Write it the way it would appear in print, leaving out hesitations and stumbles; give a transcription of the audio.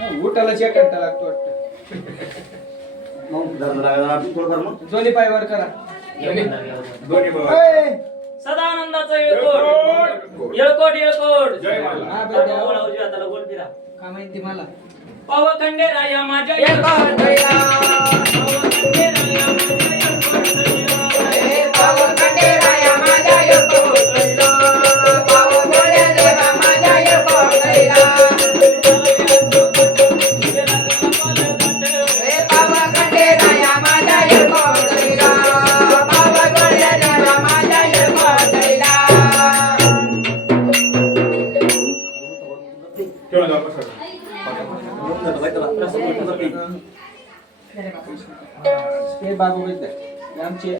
उठाला चेक करता लागतो वाटतं. दोन्ही पाय वर करा. दोन्ही बाबा. सदानंदाचं येळकोट येळकोट येळकोट जय मला. हा, बरं, द्या. बोला उजव्या हाताला गोल फिरा. का माहिती मला पवखंडे राया माझ्या येळकोट करीला. पवखंडे राया माझ्या येळकोट करीला. पावखंडे राया माझ्या येळकोट करीला. पावखंडे देवा माझ्या येळकोट करीला. पावखंडे राया माझ्या येळकोट करीला. पावखंडे देवा माझ्या येळकोट करीला. ठेवा जाऊ बसा. हे बाबू आमचे